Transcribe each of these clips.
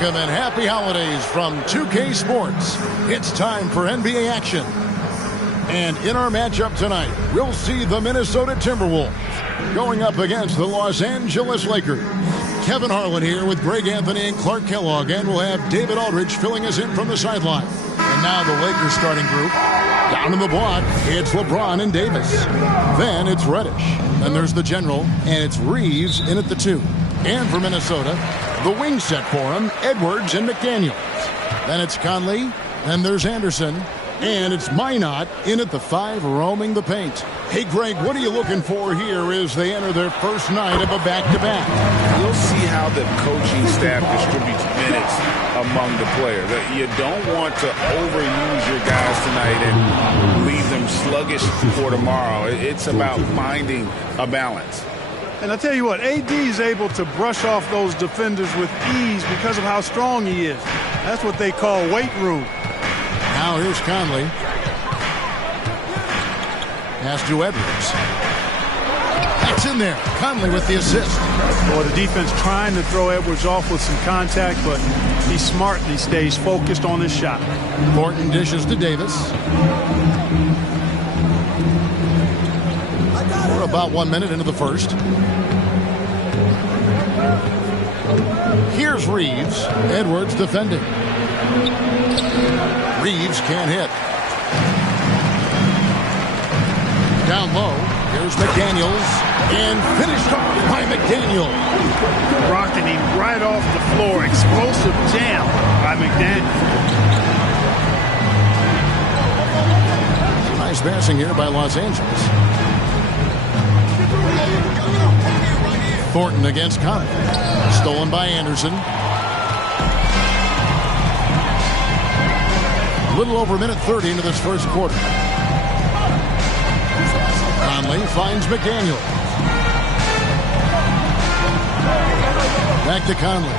Welcome and happy holidays from 2K Sports. It's time for NBA action. And in our matchup tonight, we'll see the Minnesota Timberwolves going up against the Los Angeles Lakers. Kevin Harlan here with Greg Anthony and Clark Kellogg, and we'll have David Aldridge filling us in from the sideline. And now the Lakers starting group. Down in the block, it's LeBron and Davis. Then it's Reddish. Then there's the general, and it's Reeves in at the 2. And for Minnesota, the wing set for him, Edwards and McDaniels. Then it's Conley, and there's Anderson, and it's Minot in at the 5, roaming the paint. Hey, Greg, what are you looking for here as they enter their first night of a back-to-back? You'll see how the coaching staff distributes minutes among the players. You don't want to overuse your guys tonight and leave them sluggish for tomorrow. It's about finding a balance. And I tell you what, AD is able to brush off those defenders with ease because of how strong he is. That's what they call weight room. Now here's Conley. Pass to Edwards. That's in there. Conley with the assist. Well, the defense trying to throw Edwards off with some contact, but he's smart and he stays focused on his shot. Thornton dishes to Davis. We're about 1 minute into the first. Here's Reeves. Edwards defending. Reeves can't hit. Down low. Here's McDaniels. And finished off by McDaniels. Rocking him right off the floor. Explosive jam by McDaniels. Nice passing here by Los Angeles. Thornton against Conley. Stolen by Anderson. A little over a minute 30 into this first quarter. Conley finds McDaniel. Back to Conley.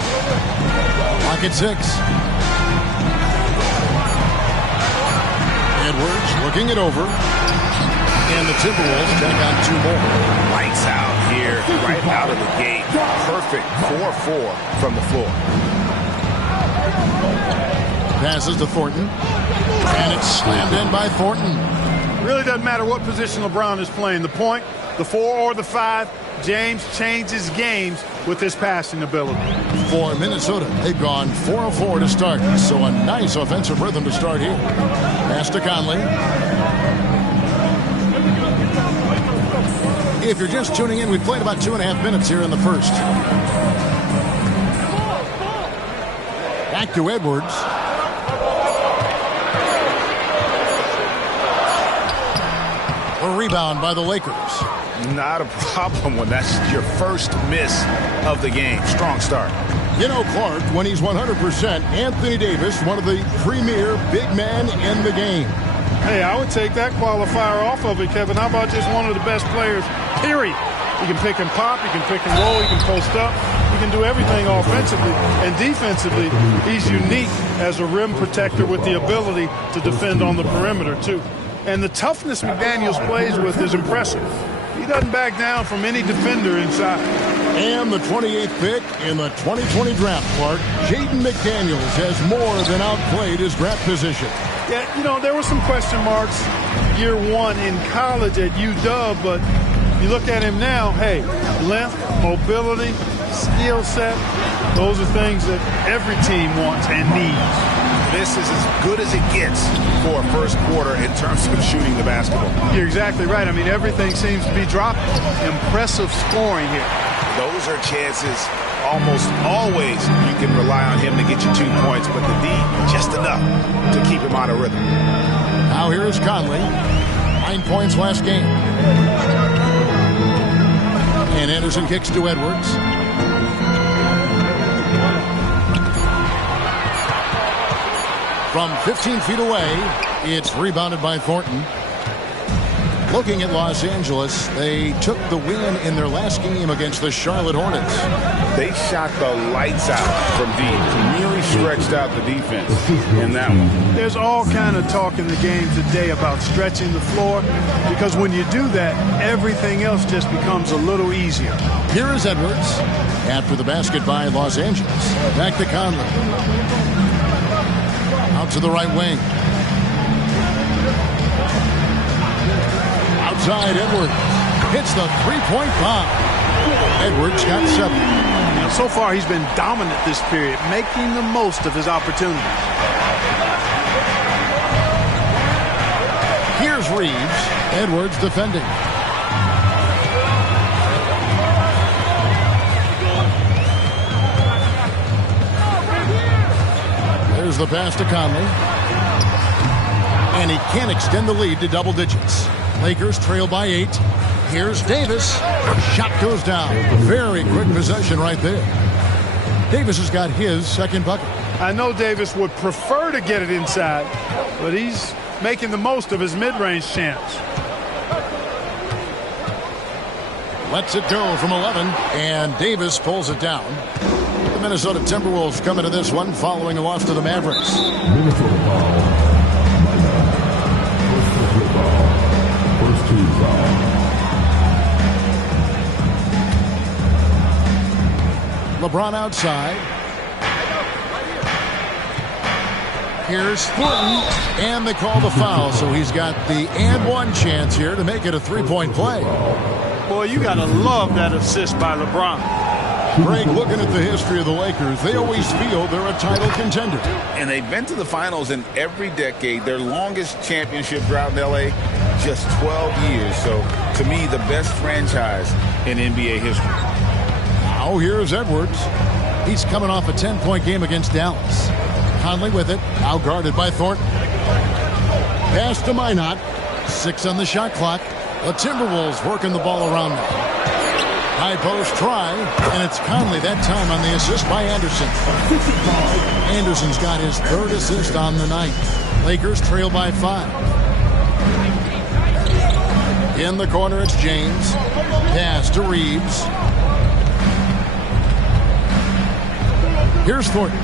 Clock at 6. Edwards looking it over. And the Timberwolves take on 2 more. Lights out here, right out of the gate. Perfect 4-4 from the floor. Passes to Thornton. And it's slammed in by Thornton. Really doesn't matter what position LeBron is playing. The point, the 4 or the 5, James changes games with his passing ability. For Minnesota, they've gone 4 of 4 to start. So a nice offensive rhythm to start here. Pass to Conley. If you're just tuning in, we played about 2.5 minutes here in the first. Back to Edwards. A rebound by the Lakers. Not a problem when that's your first miss of the game. Strong start. You know, Clark, when he's 100%, Anthony Davis, one of the premier big men in the game. Hey, I would take that qualifier off of it, Kevin. How about just one of the best players, period? He can pick and pop, he can pick and roll, he can post up. He can do everything offensively. And defensively, he's unique as a rim protector with the ability to defend on the perimeter, too. And the toughness McDaniels plays with is impressive. He doesn't back down from any defender inside. And the 28th pick in the 2020 draft, Clark, Jaden McDaniels has more than outplayed his draft position. Yeah, you know, there were some question marks year 1 in college at UW, but you look at him now, hey, length, mobility, skill set, those are things that every team wants and needs. This is as good as it gets for a first quarter in terms of shooting the basketball. You're exactly right. I mean, everything seems to be dropping. Impressive scoring here. Those are chances almost always you can rely on him to get you 2 points, but the D, just enough to keep him out of rhythm. Now here is Conley. 9 points last game. And Anderson kicks to Edwards. From 15 feet away, it's rebounded by Thornton. Looking at Los Angeles, they took the win in their last game against the Charlotte Hornets. They shot the lights out from deep, really stretched out the defense in that one. There's all kind of talk in the game today about stretching the floor, because when you do that, everything else just becomes a little easier. Here is Edwards. After the basket by Los Angeles. Back to Conley. Out to the right wing. Outside, Edwards hits the three-point bomb. Edwards got 7. Now, so far, he's been dominant this period, making the most of his opportunities. Here's Reeves. Edwards defending. There's the pass to Conley. And he can't extend the lead to double digits. Lakers trail by 8. Here's Davis. Shot goes down. Very quick possession right there. Davis has got his second bucket. I know Davis would prefer to get it inside, but he's making the most of his mid-range chance. Lets it go from 11, and Davis pulls it down. The Minnesota Timberwolves come into this one following a loss to the Mavericks. Minnesota foul. First team foul. LeBron outside. Here's Thornton, and they call the foul, so he's got the and one chance here to make it a three-point play. Boy, you got to love that assist by LeBron. Greg, looking at the history of the Lakers, they always feel they're a title contender. And they've been to the finals in every decade. Their longest championship drought in L.A., just 12 years. So, to me, the best franchise in NBA history. Now here's Edwards. He's coming off a 10-point game against Dallas. Conley with it, now guarded by Thornton. Pass to Minot. 6 on the shot clock. The Timberwolves working the ball around now. High post try, and it's Conley that time on the assist by Anderson. Anderson's got his third assist on the night. Lakers trail by 5. In the corner, it's James. Pass to Reeves. Here's Thornton.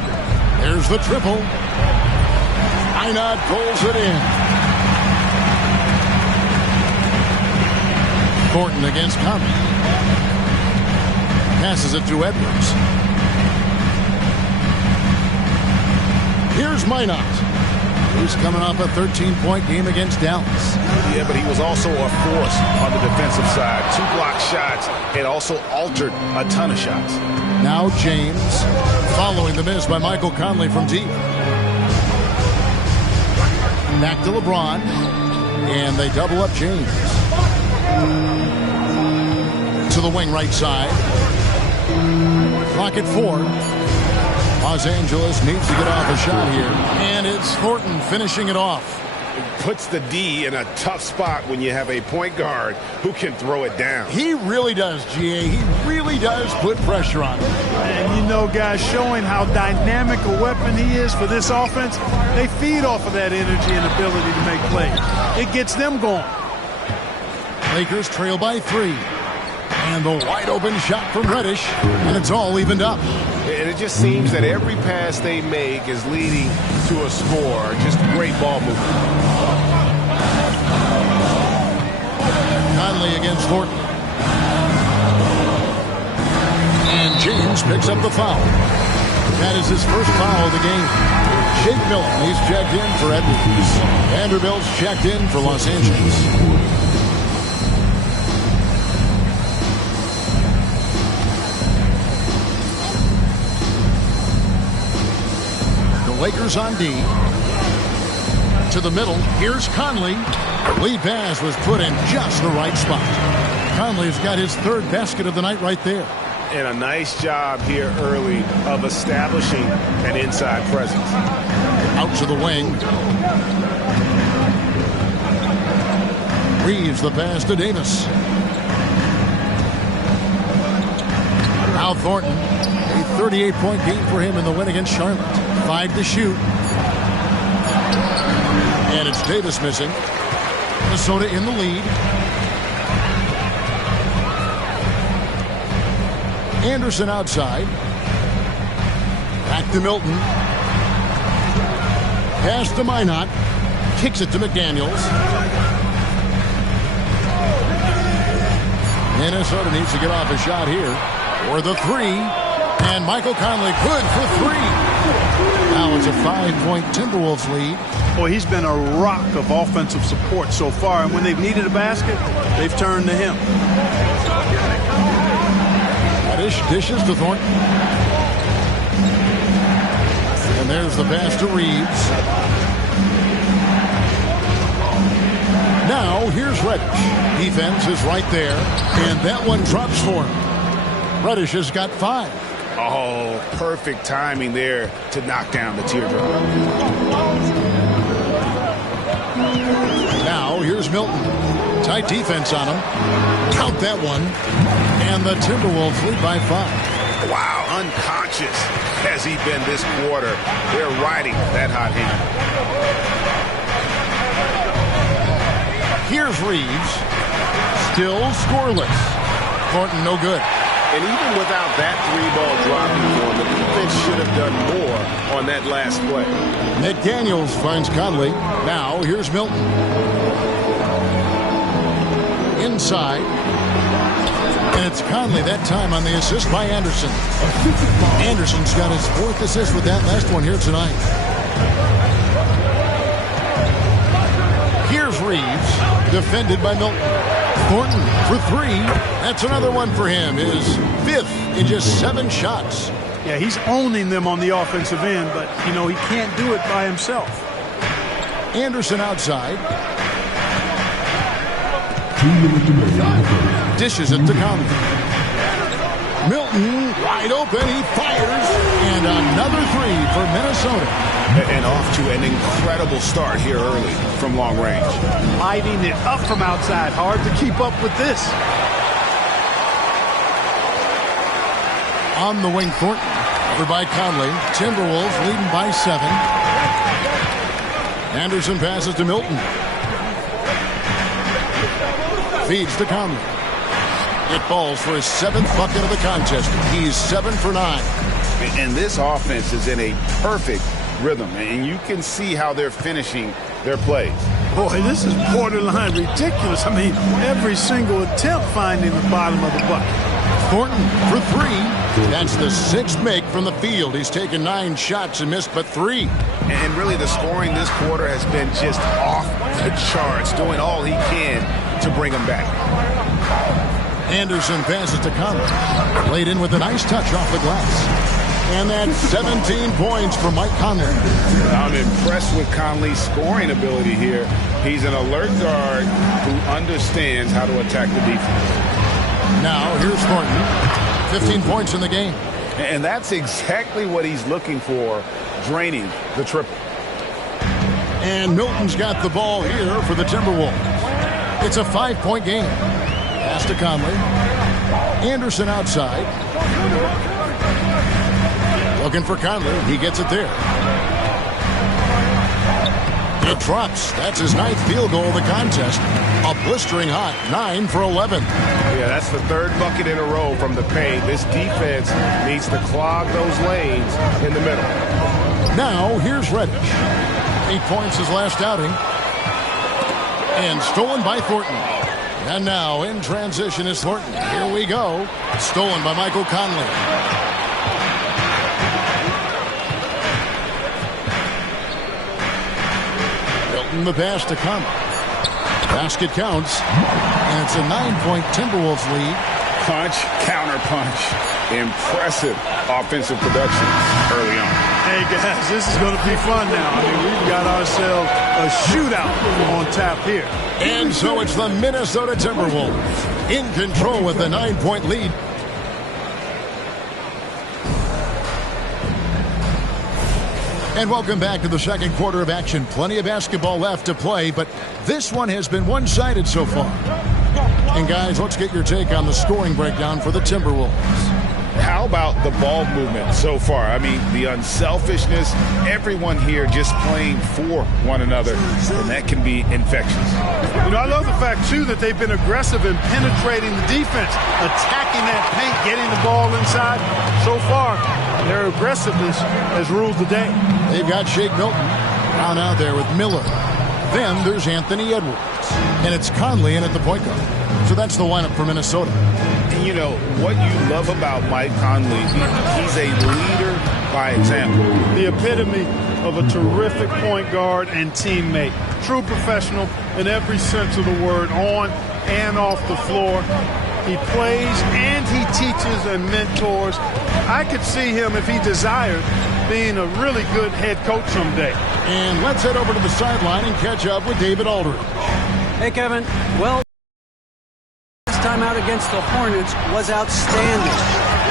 There's the triple. Minot pulls it in. Thornton against Conley. Passes it to Edwards. Here's Minot. He's coming off a 13-point game against Dallas. Yeah, but he was also a force on the defensive side. 2 block shots and also altered a ton of shots. Now James, following the miss by Michael Conley from deep. Back to LeBron, and they double up James. To the wing right side. Clock at 4. Los Angeles needs to get off a shot here, and it's Thornton finishing it off. Puts the D in a tough spot when you have a point guard who can throw it down. He really does, GA. He really does put pressure on him. And you know, guys, showing how dynamic a weapon he is for this offense, they feed off of that energy and ability to make plays. It gets them going. Lakers trail by 3. And the wide open shot from Reddish, and it's all evened up. And it just seems that every pass they make is leading to a score. Just great ball movement. Conley against Thornton. And James picks up the foul. That is his first foul of the game. Shake Milton, he's checked in for Edwards. Vanderbilt's checked in for Los Angeles. Lakers on D. To the middle. Here's Conley. Lead pass was put in just the right spot. Conley's got his third basket of the night right there. And a nice job here early of establishing an inside presence. Out to the wing. Reeves the pass to Davis. Now Thornton. A 38-point game for him in the win against Charlotte. 5 to shoot. And it's Davis missing. Minnesota in the lead. Anderson outside. Back to Milton. Pass to Minot. Kicks it to McDaniels. Minnesota needs to get off a shot here. For the three. And Michael Conley good for three. Now it's a 5-point Timberwolves lead. Boy, he's been a rock of offensive support so far. And when they've needed a basket, they've turned to him. Dishes to Thornton. And there's the pass to Reeves. Now here's Reddish. Defense is right there. And that one drops for him. Reddish has got 5. Oh, perfect timing there to knock down the teardrop. Now here's Milton. Tight defense on him. Count that one. And the Timberwolves lead by 5. Wow, unconscious has he been this quarter. They're riding that hot hand. Here's Reeves. Still scoreless. Thornton no good. And even without that 3-ball dropping for him, the defense should have done more on that last play. McDaniels finds Conley. Now here's Milton. Inside. And it's Conley that time on the assist by Anderson. Anderson's got his 4th assist with that last one here tonight. Here's Reeves, defended by Milton. Thornton for 3. That's another one for him. His 5th in just 7 shots. Yeah, he's owning them on the offensive end, but, you know, he can't do it by himself. Anderson outside. Dishes it to Conley. Milton wide open. He fires. And another 3 for Minnesota. And off to an incredible start here early from long range. Lighting it up from outside. Hard to keep up with this. On the wing, Thornton. Over by Conley. Timberwolves leading by 7. Anderson passes to Milton. Feeds to Conley. It falls for his 7th bucket of the contest. He's 7 for 9. And this offense is in a perfect rhythm, and you can see how they're finishing their plays. Boy, this is borderline ridiculous. I mean, every single attempt finding the bottom of the bucket. Thornton for 3. That's the 6th make from the field. He's taken 9 shots and missed but 3. And really the scoring this quarter has been just off the charts, doing all he can to bring them back. Anderson passes to Conley. Laid in with a nice touch off the glass. And that's 17 points for Mike Conley. I'm impressed with Conley's scoring ability here. He's an alert guard who understands how to attack the defense. Now here's Thornton. 15 points in the game. And that's exactly what he's looking for, draining the triple. And Milton's got the ball here for the Timberwolves. It's a 5-point game. Pass to Conley. Anderson outside. Looking for Conley. He gets it there. It drops. That's his 9th field goal of the contest. A blistering hot 9 for 11. Yeah, that's the 3rd bucket in a row from the paint. This defense needs to clog those lanes in the middle. Now here's Reddish. 8 points his last outing. And stolen by Thornton. And now in transition is Thornton. Here we go. Stolen by Michael Conley. Milton the pass to Conley. Basket counts. And it's a 9-point Timberwolves lead. Punch, counter punch. Impressive offensive production early on. Hey, guys, this is going to be fun now. I mean, we've got ourselves a shootout on tap here. And so it's the Minnesota Timberwolves in control with a 9-point lead. And welcome back to the second quarter of action. Plenty of basketball left to play, but this one has been one-sided so far. And guys, let's get your take on the scoring breakdown for the Timberwolves. How about the ball movement so far? I mean, the unselfishness, everyone here just playing for one another, and that can be infectious. You know, I love the fact, too, that they've been aggressive in penetrating the defense, attacking that paint, getting the ball inside. So far, their aggressiveness has ruled the day. They've got Shake Milton down out there with Miller. Then there's Anthony Edwards, and it's Conley in at the point guard. So that's the lineup for Minnesota. And you know, what you love about Mike Conley, he's a leader by example. The epitome of a terrific point guard and teammate. True professional in every sense of the word, on and off the floor. He plays and he teaches and mentors. I could see him, if he desired, being a really good head coach someday. And let's head over to the sideline and catch up with David Aldridge. Hey, Kevin. Well, last time out against the Hornets was outstanding.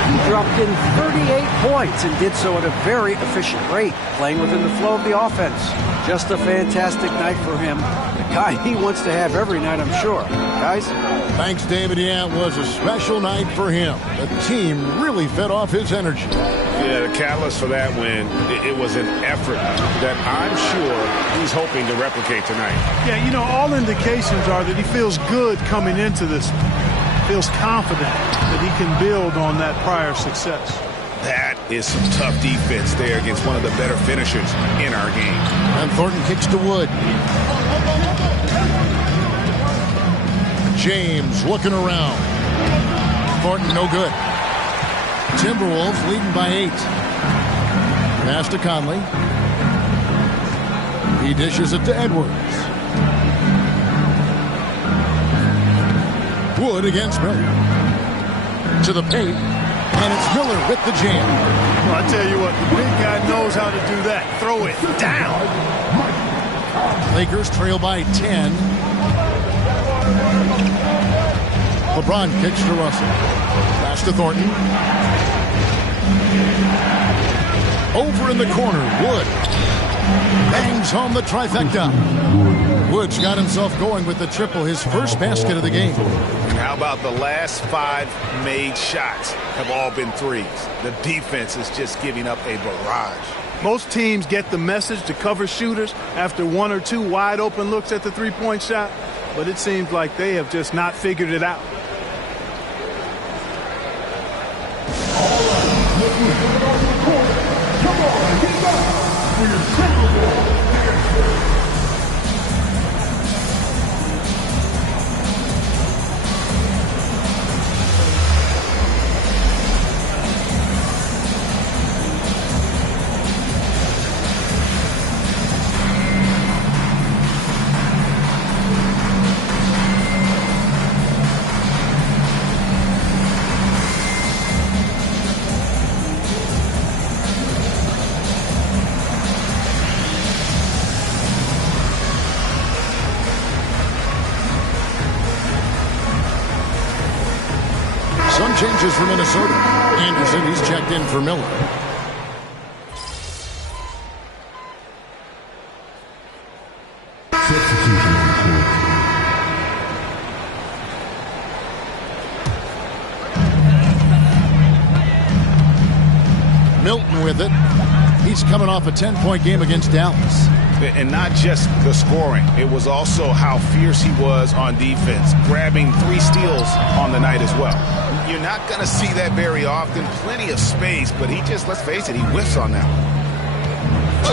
He dropped in 38 points and did so at a very efficient rate, playing within the flow of the offense. Just a fantastic night for him. The kind he wants to have every night, I'm sure. Guys? Thanks, David. Yeah, it was a special night for him. The team really fed off his energy. Yeah, the catalyst for that win, it was an effort that I'm sure he's hoping to replicate tonight. Yeah, you know, all indications are that he feels good coming into this. Feels confident that he can build on that prior success. That is some tough defense there against one of the better finishers in our game. And Thornton kicks to Wood. James looking around. Thornton no good. Timberwolves leading by 8. Pass to Conley. He dishes it to Edwards. Wood against Miller. To the paint. And it's Miller with the jam. Well, I tell you what, the big guy knows how to do that. Throw it down. Lakers trail by 10. LeBron kicks to Russell. Pass to Thornton. Over in the corner, Wood. Bangs home the trifecta. Wood's got himself going with the triple, his first basket of the game. And how about the last 5 made shots have all been threes? The defense is just giving up a barrage. Most teams get the message to cover shooters after 1 or 2 wide open looks at the three-point shot, but it seems like they have just not figured it out. Some changes for Minnesota. Anderson, he's checked in for Miller. Milton with it. He's coming off a 10-point game against Dallas. And not just the scoring. It was also how fierce he was on defense, grabbing 3 steals on the night as well. You're not going to see that very often. Plenty of space, but he just, let's face it, he whiffs on that one.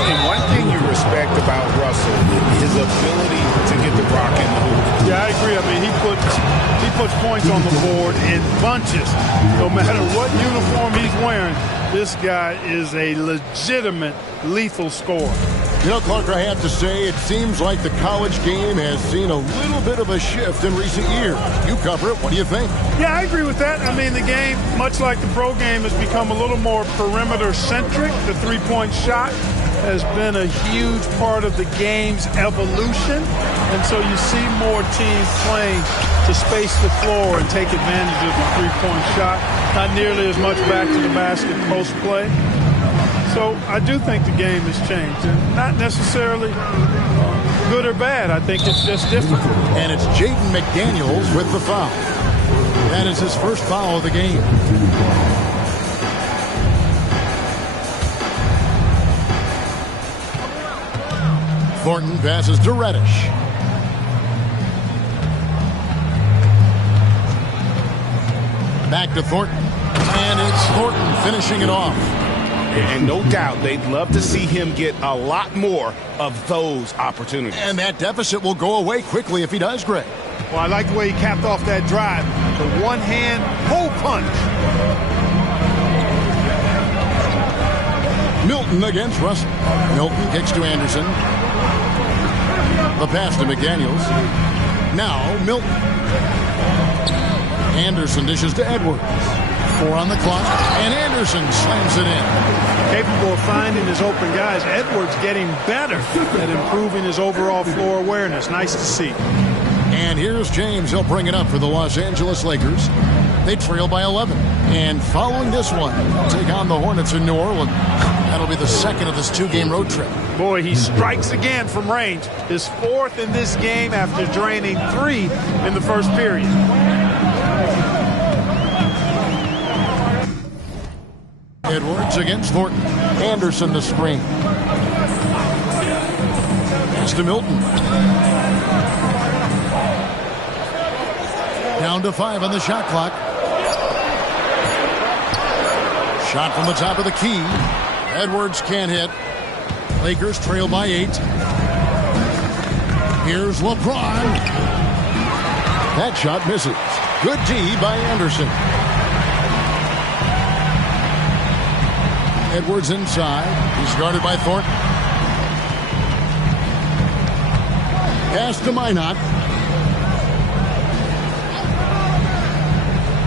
And one thing you respect about Russell is his ability to get the rock in the hoop. Yeah, I agree. I mean, he puts points on the board in bunches. No matter what uniform he's wearing, this guy is a legitimate lethal scorer. You know, Clark, I have to say, it seems like the college game has seen a little bit of a shift in recent years. You cover it. What do you think? Yeah, I agree with that. I mean, the game, much like the pro game, has become a little more perimeter-centric. The three-point shot has been a huge part of the game's evolution. And so you see more teams playing to space the floor and take advantage of the three-point shot. Not nearly as much back to the basket post play. So I do think the game has changed. And not necessarily good or bad. I think it's just different. And it's Jaden McDaniels with the foul. That is his first foul of the game. Thornton passes to Reddish. Back to Thornton. And it's Thornton finishing it off. And no doubt they'd love to see him get a lot more of those opportunities. And that deficit will go away quickly if he does, Greg. Well, I like the way he capped off that drive. The one-hand hole punch. Milton against Russell. Milton kicks to Anderson. The pass to McDaniels. Now Milton. Anderson dishes to Edwards. 4 on the clock, and Anderson slams it in. Capable of finding his open guys. Edwards getting better at improving his overall floor awareness. Nice to see. And here's James. He'll bring it up for the Los Angeles Lakers. They trail by 11. And following this one, they'll take on the Hornets in New Orleans. That'll be the second of this 2-game road trip. Boy, he strikes again from range. His 4th in this game after draining 3 in the first period. Edwards against Thornton. Anderson the screen. It's to Milton. Down to 5 on the shot clock. Shot from the top of the key. Edwards can't hit. Lakers trail by 8. Here's LeBron. That shot misses. Good D by Anderson. Edwards inside. He's guarded by Thornton. Pass to Minot.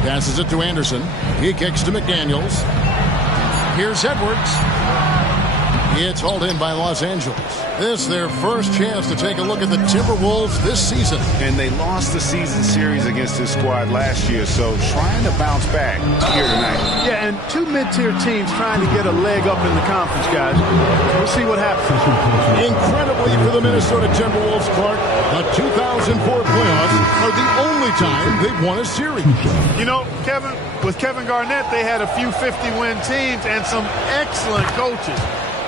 Passes it to Anderson. He kicks to McDaniels. Here's Edwards. It's hauled in by Los Angeles. This is their first chance to take a look at the Timberwolves this season. And they lost the season series against this squad last year, so trying to bounce back here tonight. Yeah, and 2 mid-tier teams trying to get a leg up in the conference, guys. We'll see what happens. Incredibly for the Minnesota Timberwolves, Clark, the 2004 playoffs are the only time they've won a series. You know, Kevin, with Kevin Garnett, they had a few 50-win teams and some excellent coaches.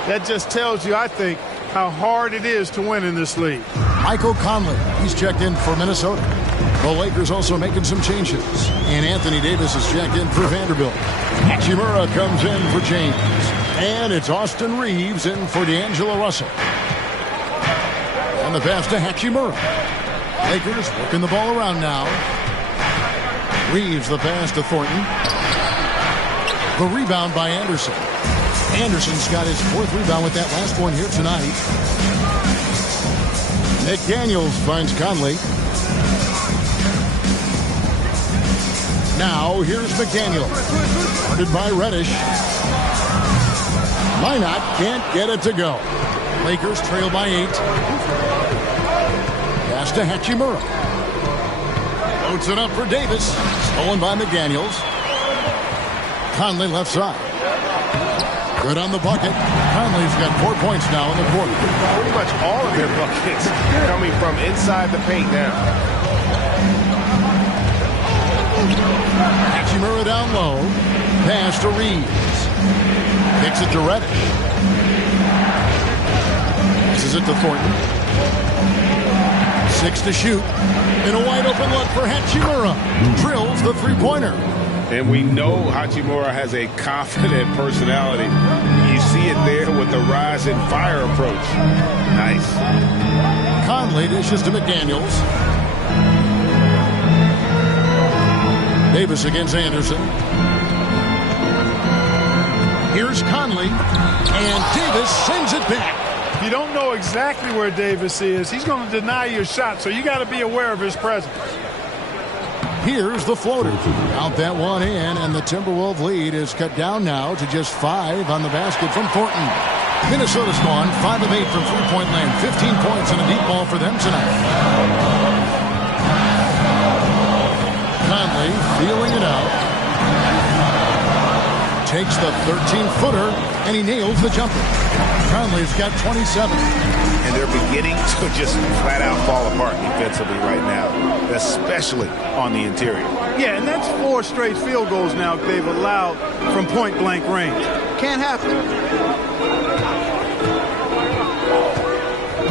That just tells you, I think, how hard it is to win in this league. Michael Conley, he's checked in for Minnesota. The Lakers also making some changes. And Anthony Davis is checked in for Vanderbilt. Hachimura comes in for James. And it's Austin Reeves in for D'Angelo Russell. And the pass to Hachimura. Lakers working the ball around now. Reeves the pass to Thornton. The rebound by Anderson. Anderson's got his 4th rebound with that last one here tonight. McDaniels finds Conley. Now here's McDaniels. Guarded by Reddish. Minot can't get it to go. Lakers trail by 8. Pass to Hachimura. Loads it up for Davis. Stolen by McDaniels. Conley left side. Good on the bucket. Conley's got 4 points now in the quarter. Pretty much all of their buckets coming from inside the paint now. Hachimura down low. Pass to Reeves. Kicks it to Reddish. Passes it to Thornton. 6 to shoot. And a wide open look for Hachimura. Drills the 3-pointer. And we know Hachimura has a confident personality. You see it there with the rise and fire approach. Nice. Conley dishes to McDaniels. Davis against Anderson. Here's Conley. And Davis sends it back. If you don't know exactly where Davis is, he's going to deny your shot, so you got to be aware of his presence. Here's the floater. Out that one in, and the Timberwolves lead is cut down now to just 5 on the basket from Thornton. Minnesota's gone 5 of 8 from three-point land. 15 points and a deep ball for them tonight. Conley feeling it out. Takes the 13-footer, and he nails the jumper. Conley's got 27. And they're beginning to just flat-out fall apart defensively right now, especially on the interior. Yeah, and that's 4 straight field goals now they've allowed from point-blank range. Can't happen.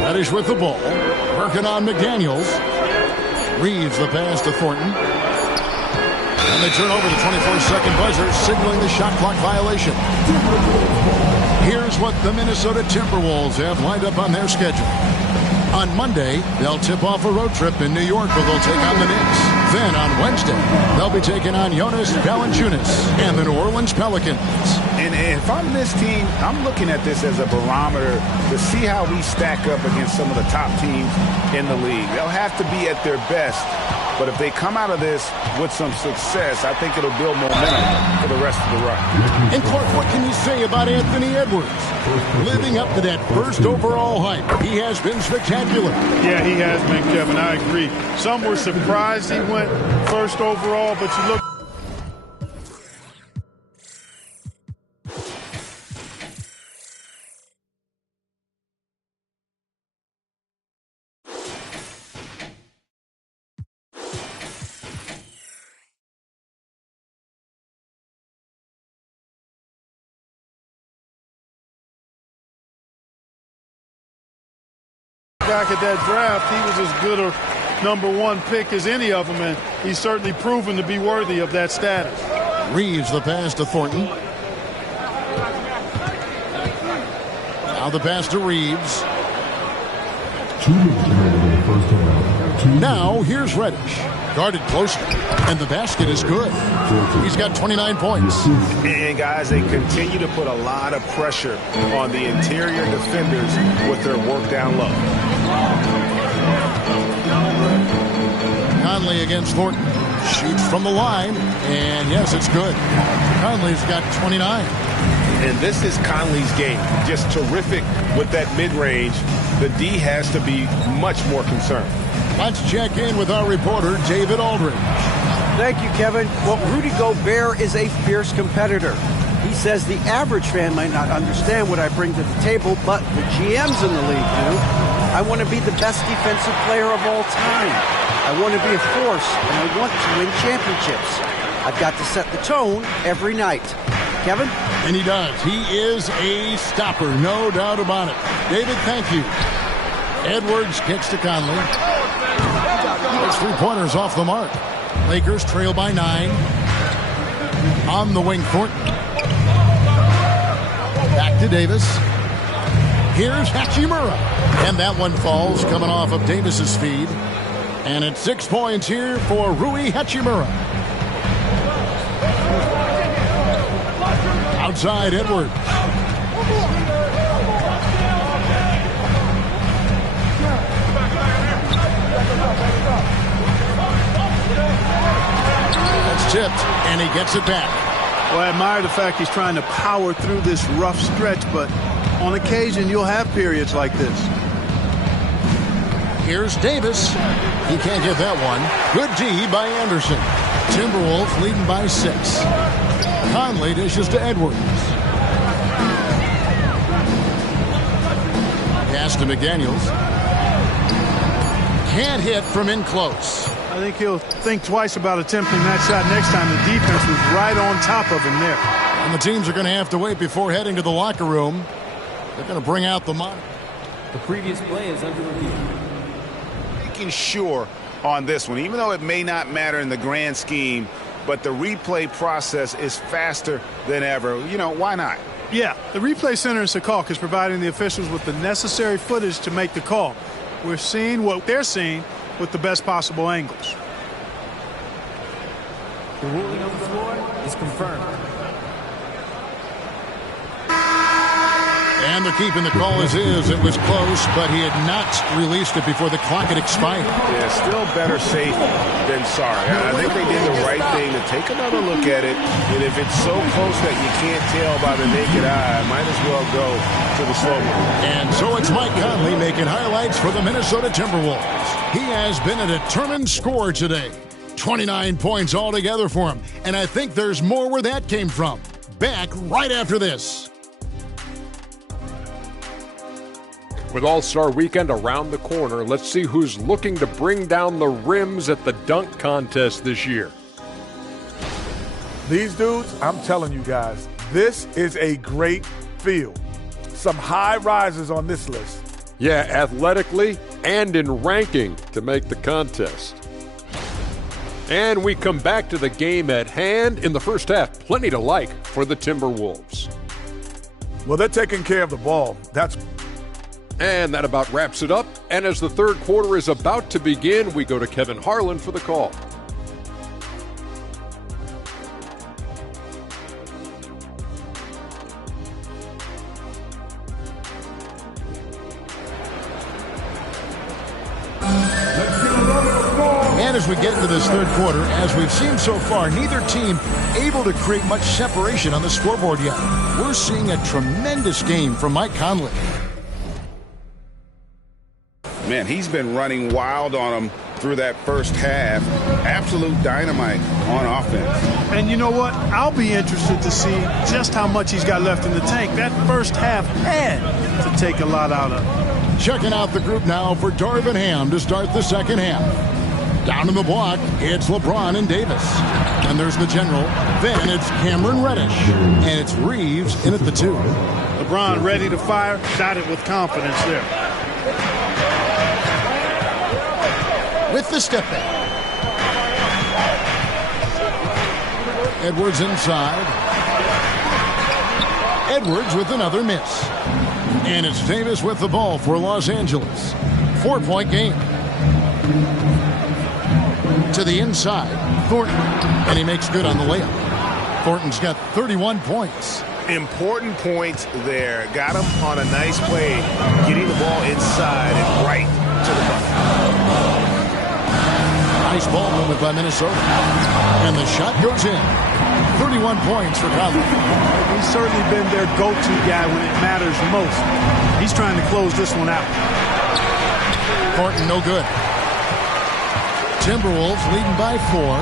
Reddish with the ball. Working on McDaniels. Reeves the pass to Thornton. And they turn over the 24-second buzzer, signaling the shot clock violation. Here's what the Minnesota Timberwolves have lined up on their schedule. On Monday, they'll tip off a road trip in New York where they'll take on the Knicks. Then on Wednesday, they'll be taking on Jonas Valanciunas and the New Orleans Pelicans. And if I'm this team, I'm looking at this as a barometer to see how we stack up against some of the top teams in the league. They'll have to be at their best. But if they come out of this with some success, I think it'll build momentum for the rest of the run. And Clark, what can you say about Anthony Edwards? Living up to that first overall hype, he has been spectacular. Yeah, he has been, Kevin. I agree. Some were surprised he went first overall, but you look. Back at that draft, he was as good a #1 pick as any of them, and he's certainly proven to be worthy of that status. Reeves the pass to Thornton. Now the pass to Reeves. 2 minutes remaining in the first half. Now here's Reddish. Guarded closely, and the basket is good. He's got 29 points. And guys, they continue to put a lot of pressure on the interior defenders with their work down low. Conley against Thornton. Shoots from the line, and yes, it's good. Conley's got 29. And this is Conley's game. Just terrific with that mid-range. The D has to be much more concerned. Let's check in with our reporter, David Aldridge. Thank you, Kevin. Well, Rudy Gobert is a fierce competitor. He says the average fan might not understand what I bring to the table, but the GMs in the league do. I want to be the best defensive player of all time. I want to be a force, and I want to win championships. I've got to set the tone every night. Kevin? And he does. He is a stopper, no doubt about it. David, thank you. Edwards kicks to Conley. Those 3-pointers off the mark. Lakers trail by 9. On the wing, Thornton. Back to Davis. Here's Hachimura. And that one falls, coming off of Davis's feed. And it's 6 points here for Rui Hachimura. Outside Edwards. That's tipped, and he gets it back. Well, I admire the fact he's trying to power through this rough stretch, but on occasion you'll have periods like this. Here's Davis. He can't get that one. Good D by Anderson. Timberwolves leading by 6. Conley dishes to Edwards. Pass to McDaniels. Can't hit from in close. I think he'll think twice about attempting that shot next time. The defense was right on top of him there. And the teams are going to have to wait before heading to the locker room. They're going to bring out the monitor. The previous play is under review. Making sure on this one, even though it may not matter in the grand scheme, but the replay process is faster than ever. You know, why not? Yeah, the replay center in Secaucus is providing the officials with the necessary footage to make the call. We're seeing what they're seeing with the best possible angles. The ruling on the floor is confirmed. And they're keeping the call as is. It was close, but he had not released it before the clock had expired. Yeah, still better safe than sorry. I think they did the right thing to take another look at it. And if it's so close that you can't tell by the naked eye, might as well go to the slow-mo. And so it's Mike Conley making highlights for the Minnesota Timberwolves. He has been a determined scorer today. 29 points altogether for him. And I think there's more where that came from. Back right after this. With All-Star Weekend around the corner, let's see who's looking to bring down the rims at the dunk contest this year. These dudes, I'm telling you guys, this is a great field. Some high risers on this list. Yeah, athletically and in ranking to make the contest. And we come back to the game at hand. In the first half, plenty to like for the Timberwolves. Well, they're taking care of the ball. And that about wraps it up. And as the third quarter is about to begin, we go to Kevin Harlan for the call. And as we get into this third quarter, as we've seen so far, neither team able to create much separation on the scoreboard yet. We're seeing a tremendous game from Mike Conley. Man, he's been running wild on him through that first half. Absolute dynamite on offense. And you know what? I'll be interested to see just how much he's got left in the tank. That first half had to take a lot out of him. Checking out the group now for Darvin Ham to start the second half. Down in the block, it's LeBron and Davis. And there's the general. Then it's Cameron Reddish. And it's Reeves in at the 2. LeBron ready to fire. Shot it with confidence there. With the step back. Edwards inside. Edwards with another miss. And it's Davis with the ball for Los Angeles. 4-point game. To the inside. Thornton. And he makes good on the layup. Thornton's got 31 points. Important points there. Got him on a nice play, getting the ball inside and right to the bucket. Nice ball movement by Minnesota. And the shot goes in. 31 points for Conley. He's certainly been their go-to guy when it matters most. He's trying to close this one out. Thornton no good. Timberwolves leading by 4.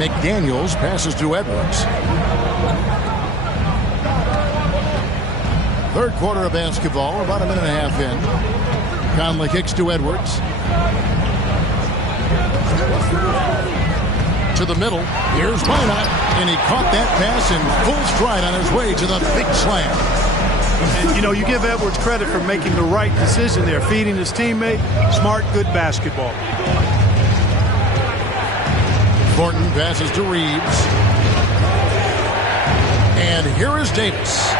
McDaniels passes to Edwards. Third quarter of basketball, about a minute and a half in. Conley kicks to Edwards. To the middle. Here's Minot. And he caught that pass in full stride on his way to the big slam. And, you know, you give Edwards credit for making the right decision there, feeding his teammate. Smart, good basketball. Thornton passes to Reeves. And here is Davis.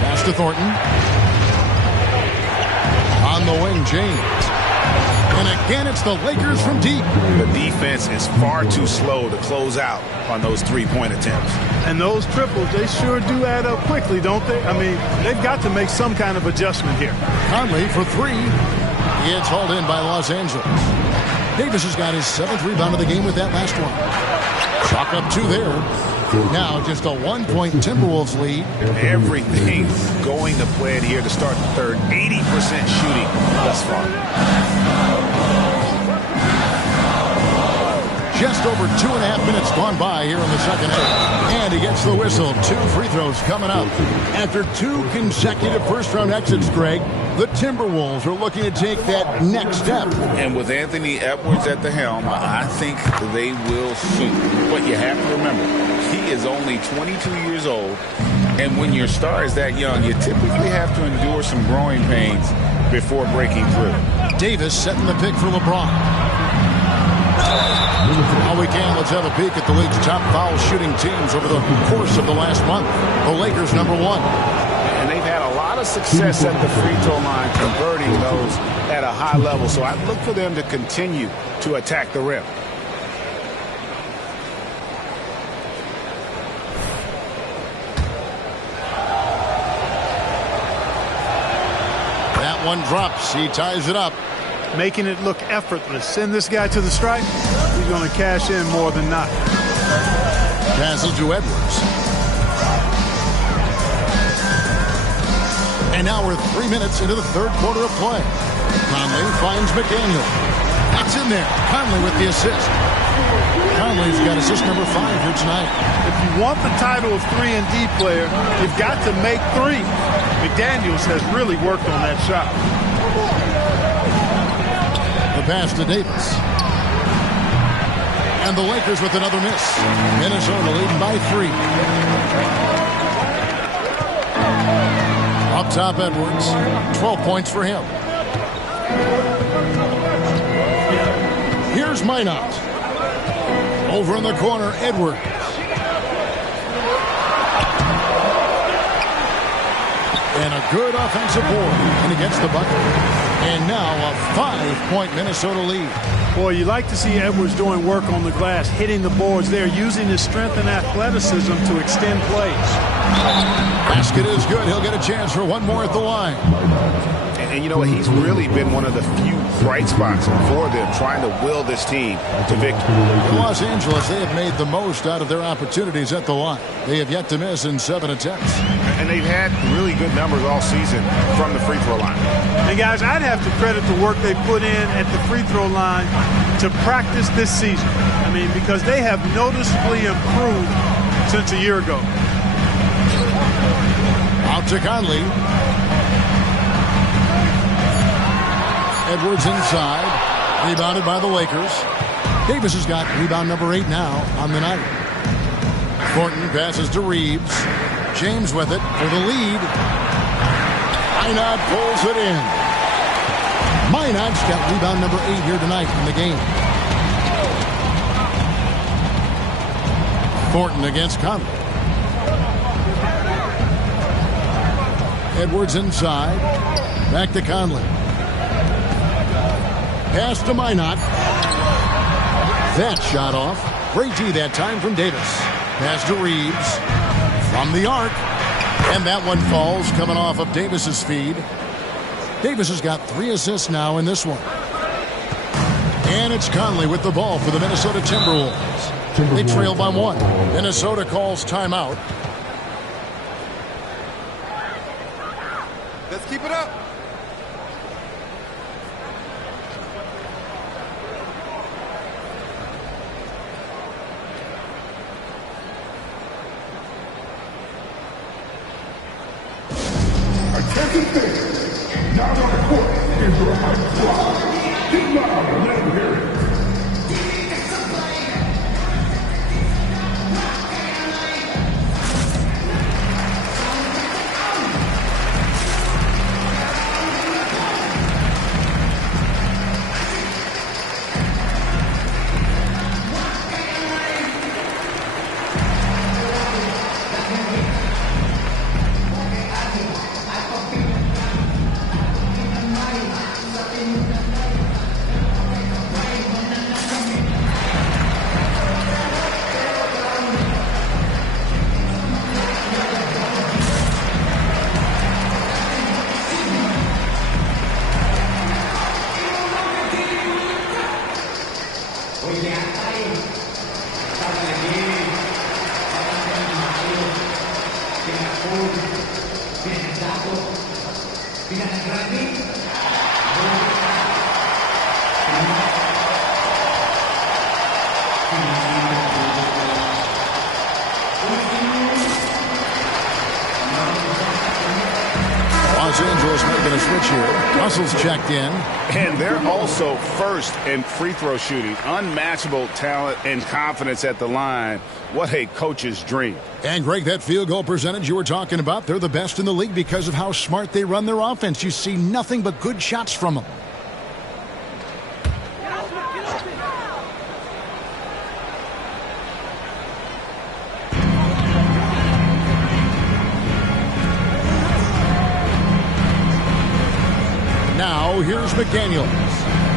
Pass to Thornton. On the wing, James. And again, it's the Lakers from deep. The defense is far too slow to close out on those three-point attempts. And those triples, they sure do add up quickly, don't they? I mean, they've got to make some kind of adjustment here. Conley for 3. It's hauled in by Los Angeles. Davis has got his 7th rebound of the game with that last one. Chalk up 2 there. Now just a 1-point Timberwolves lead. Everything going to plan here to start the third. 80% shooting thus far. Just over 2.5 minutes gone by here in the second half. And he gets the whistle. 2 free throws coming up. After 2 consecutive first-round exits, Greg, the Timberwolves are looking to take that next step. And with Anthony Edwards at the helm, I think they will soon. But you have to remember, he is only 22 years old. And when your star is that young, you typically have to endure some growing pains before breaking through. Davis setting the pick for LeBron. All we can, let's have a peek at the league's top foul shooting teams over the course of the last month. The Lakers, number 1. And they've had a lot of success at the free throw line, converting those at a high level. So I'd look for them to continue to attack the rim. That one drops. He ties it up. Making it look effortless. Send this guy to the stripe. He's going to cash in more than not. Passes to Edwards. And now we're 3 minutes into the third quarter of play. Conley finds McDaniel. That's in there. Conley with the assist. Conley's got assist number 5 here tonight. If you want the title of 3-and-D player, you've got to make 3. McDaniels has really worked on that shot. The pass to Davis. And the Lakers with another miss. Minnesota leading by 3. Up top, Edwards. 12 points for him. Here's Minot. Over in the corner, Edwards. And a good offensive board. And he gets the bucket. And now a 5-point Minnesota lead. Boy, you like to see Edwards doing work on the glass, hitting the boards there, using his strength and athleticism to extend plays. Basket is good. He'll get a chance for one more at the line. And you know what? He's really been one of the few bright spots for them, trying to will this team to victory. In Los Angeles, they have made the most out of their opportunities at the line. They have yet to miss in 7 attempts. And they've had really good numbers all season from the free throw line. And guys, I'd have to credit the work they put in at the free throw line to practice this season. I mean, because they have noticeably improved since a year ago. Out to Conley. Edwards inside. Rebounded by the Lakers. Davis has got rebound number 8 now on the night. Thornton passes to Reeves. James with it for the lead. Minot pulls it in. Minot's got rebound number 8 here tonight in the game. Thornton against Conley. Edwards inside. Back to Conley. Pass to Minot. That shot off. Great D that time from Davis. Pass to Reeves. From the arc. And that one falls, coming off of Davis's feed. Davis has got 3 assists now in this one. And it's Conley with the ball for the Minnesota Timberwolves. They trail by 1. Minnesota calls timeout. Let's keep it up. Attention fans, now on the court is your hype squad. Get loud and let them hear it. Los Angeles making a switch here. Russell's checked in. And they're also first in free throw shooting. Unmatchable talent and confidence at the line. What a coach's dream. And Greg, that field goal percentage you were talking about, they're the best in the league because of how smart they run their offense. You see nothing but good shots from them. Now, here's McDaniels.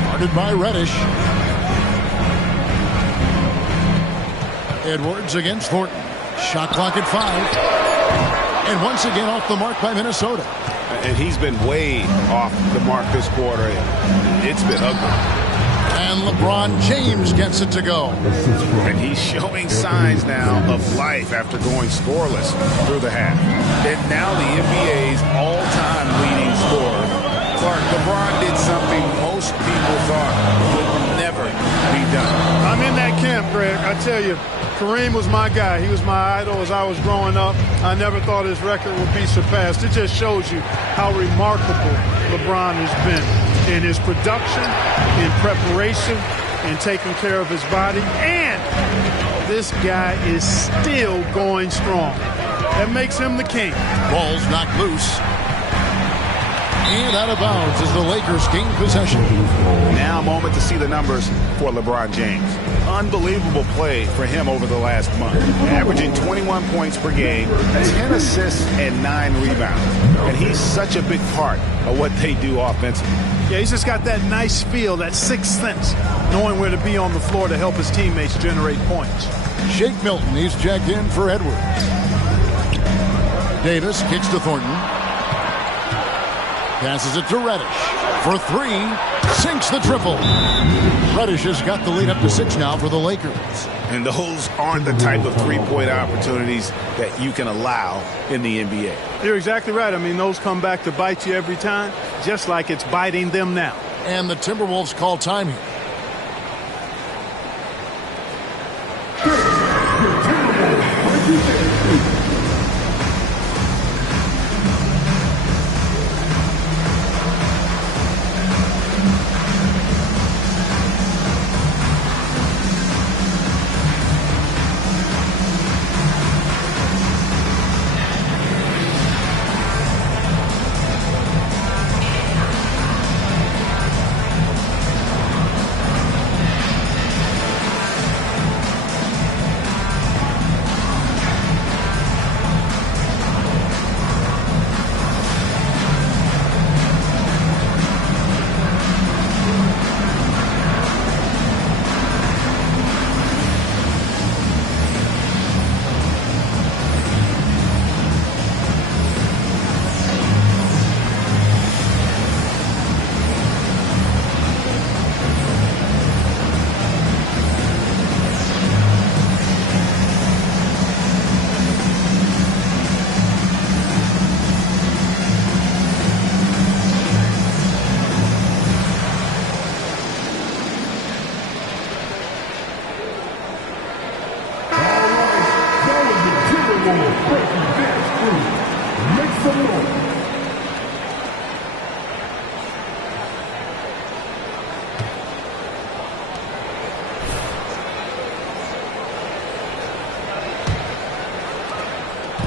Guarded by Reddish. Edwards against Thornton. Shot clock at 5. And once again off the mark by Minnesota. And he's been way off the mark this quarter. It's been ugly. And LeBron James gets it to go. And he's showing signs now of life after going scoreless through the half. And now the NBA's all-time leading scorer. Clark, LeBron did something most people thought would never be done. I'm in that camp, Greg. I tell you, Kareem was my guy. He was my idol as I was growing up. I never thought his record would be surpassed. It just shows you how remarkable LeBron has been in his production, in preparation, in taking care of his body. And this guy is still going strong. That makes him the king. Ball's knocked loose. And out of bounds as the Lakers gain possession. Now a moment to see the numbers for LeBron James. Unbelievable play for him over the last month. Averaging 21 points per game, 10 assists, and 9 rebounds. And he's such a big part of what they do offensively. Yeah, he's just got that nice feel, that sixth sense, knowing where to be on the floor to help his teammates generate points. Shake Milton, he's checked in for Edwards. Davis kicks to Thornton. Passes it to Reddish for 3. Sinks the triple. Reddish has got the lead up to 6 now for the Lakers. And those aren't the type of three-point opportunities that you can allow in the NBA. You're exactly right. I mean, those come back to bite you every time, just like it's biting them now. And the Timberwolves call time here.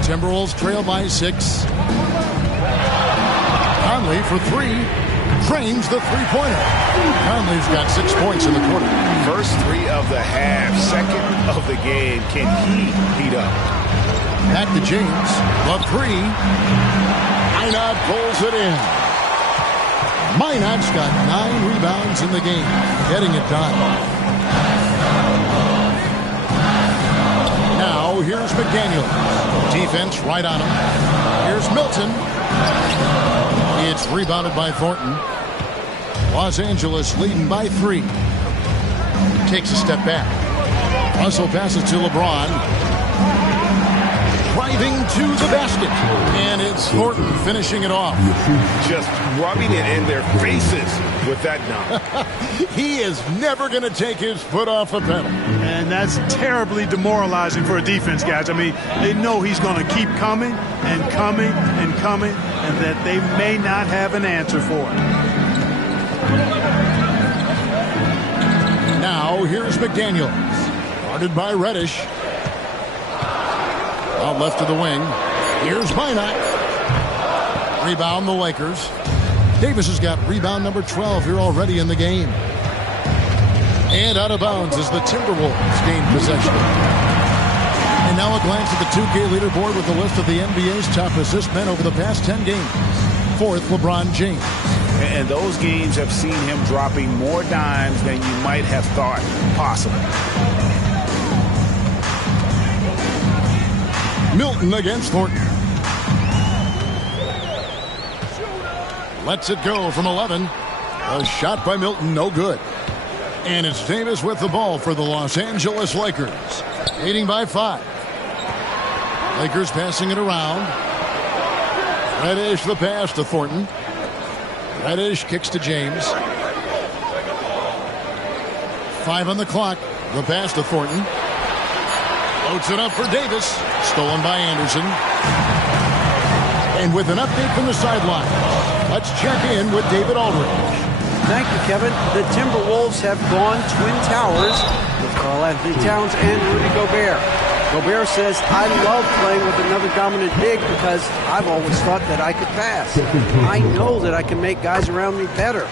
Timberwolves trail by 6. Conley for 3. Drains the three-pointer. Conley's got 6 points in the quarter. First 3 of the half, second of the game. Can he heat up? Back to James. The 3. Minot pulls it in. Minot's got 9 rebounds in the game. Getting it done. Now here's McDaniel. Defense right on him. Here's Milton. It's rebounded by Thornton. Los Angeles leading by 3. Takes a step back. Russell passes to LeBron. Driving to the basket. And it's Thornton finishing it off. Just rubbing it in their faces with that dunk. He is never going to take his foot off the pedal. And that's terribly demoralizing for a defense, guys. I mean, they know he's going to keep coming and coming and coming, and that they may not have an answer for it. Now, here's McDaniel. Guarded by Reddish. Out left to the wing. Here's Minot. Rebound the Lakers. Davis has got rebound number 12 here already in the game. And out of bounds as the Timberwolves gain possession. And now a glance at the 2K leaderboard with the list of the NBA's top assist men over the past 10 games. 4th, LeBron James. And those games have seen him dropping more dimes than you might have thought possible. Milton against Thornton. Lets it go from 11. A shot by Milton, no good. And it's Davis with the ball for the Los Angeles Lakers. Leading by 5. Lakers passing it around. Reddish the pass to Thornton. Reddish kicks to James. 5 on the clock. The pass to Thornton. Loads it up for Davis. Stolen by Anderson. And with an update from the sideline, let's check in with David Aldridge. Thank you, Kevin. The Timberwolves have gone Twin Towers with Karl-Anthony Towns and Rudy Gobert. Gobert says, I love playing with another dominant big because I've always thought that I could pass. I know that I can make guys around me better.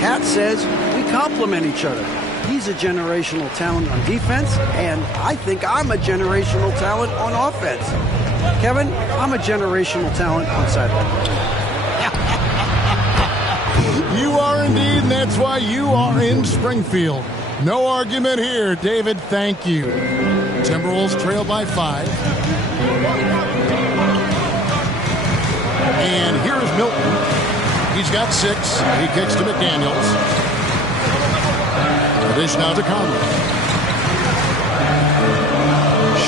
Cat says we complement each other. He's a generational talent on defense, and I think I'm a generational talent on offense. Kevin, I'm a generational talent on sideline. You are indeed, and that's why you are in Springfield. No argument here, David. Thank you. Timberwolves trail by 5. And here's Milton. He's got 6. He kicks to McDaniels. The dish now to Conley.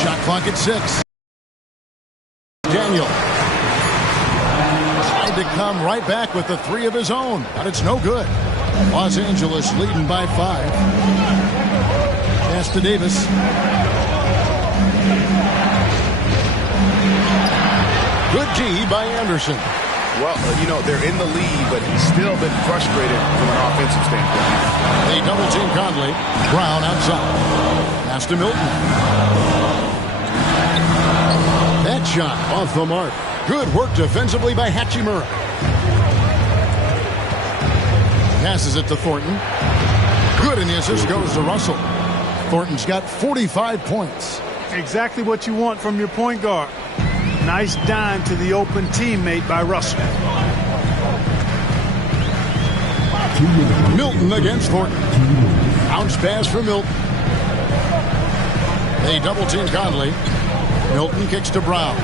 Shot clock at 6. Daniel tried to come right back with the 3 of his own, but it's no good. Los Angeles leading by 5. Pass to Davis. Good G by Anderson. Well, they're in the lead, but he's still been frustrated from an offensive standpoint. They double team Conley. Brown outside. Pass to Milton. That shot off the mark. Good work defensively by Hachimura. Passes it to Thornton. Good, and the assist goes to Russell. Thornton's got 45 points. Exactly what you want from your point guard. Nice dime to the open teammate by Russell. Milton against Thornton. Bounce pass for Milton. They double team Conley. Milton kicks to Brown.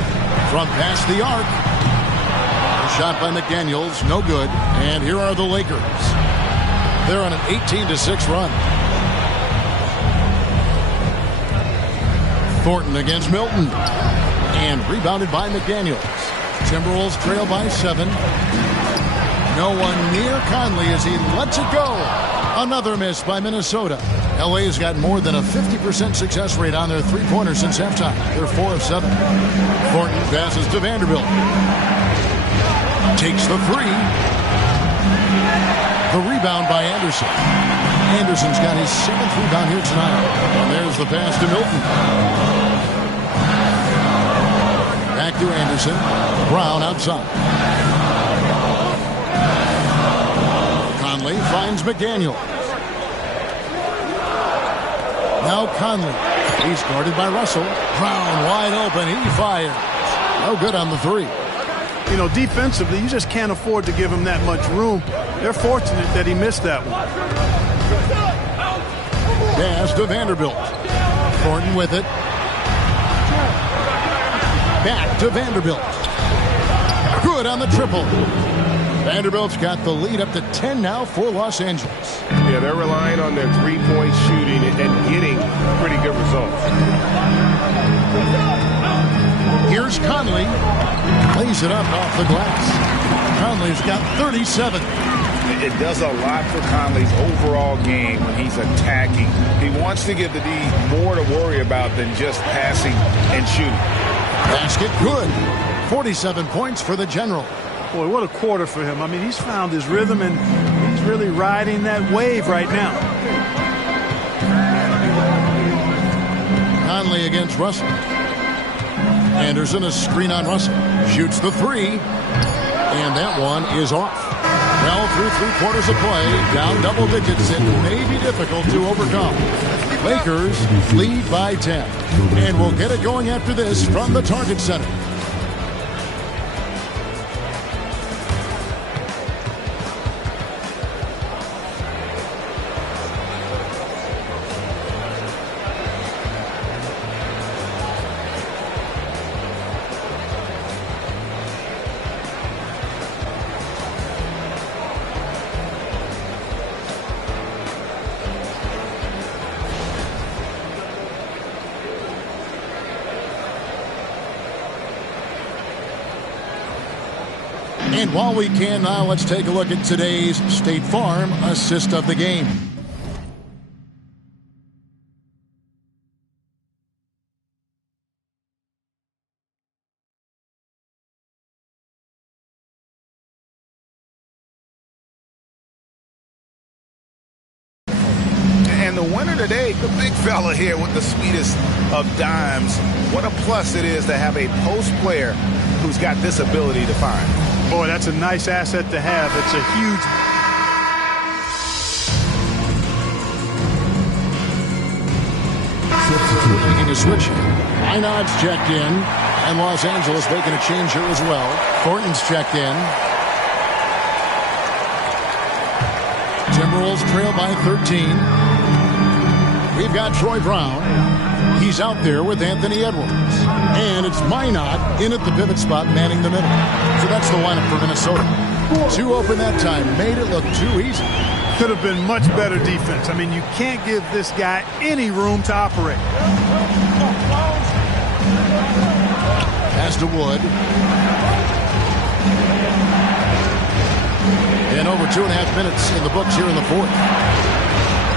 From past the arc. A shot by McDaniels. No good. And here are the Lakers. They're on an 18-6 run. Thornton against Milton. And rebounded by McDaniels. Timberwolves trail by 7. No one near Conley as he lets it go. Another miss by Minnesota. LA's got more than a 50% success rate on their three-pointers since halftime. They're 4 of 7. Thornton passes to Vanderbilt. Takes the 3. The rebound by Anderson. Anderson's got his 7th rebound here tonight. And there's the pass to Milton. Back to Anderson. Brown outside. Conley finds McDaniel. Now Conley. He's guarded by Russell. Brown wide open. He fires. No good on the 3. Defensively, you just can't afford to give him that much room. They're fortunate that he missed that one. Pass to Vanderbilt. Thornton with it. Back to Vanderbilt. Good on the triple. Vanderbilt's got the lead up to 10 now for Los Angeles. Yeah, they're relying on their three-point shooting and getting pretty good results. Here's Conley. Plays it up off the glass. Conley's got 37. It does a lot for Conley's overall game when he's attacking. He wants to give the D more to worry about than just passing and shooting. Basket good. 47 points for the General. Boy, what a quarter for him. I mean, he's found his rhythm, and he's really riding that wave right now. Conley against Russell. Anderson, a screen on Russell. Shoots the 3. And that one is off. Well, through 3 quarters of play, down double digits, it may be difficult to overcome. Lakers lead by 10. And we'll get it going after this from the Target Center. And while we can now, let's take a look at today's State Farm assist of the game. And the the winner today, the big fella here with the sweetest of dimes. What a plus it is to have a post player who's got this ability to find. Boy, that's a nice asset to have. It's a huge... Making a switch. Einard's checked in, and Los Angeles making a change here as well. Thornton's checked in. Timberwolves trail by 13. We've got Troy Brown. He's out there with Anthony Edwards. And it's Minot in at the pivot spot, manning the middle. So that's the lineup for Minnesota. Too open that time. Made it look too easy. Could have been much better defense. I mean, you can't give this guy any room to operate. Pass to Wood. And over 2.5 minutes in the books here in the fourth.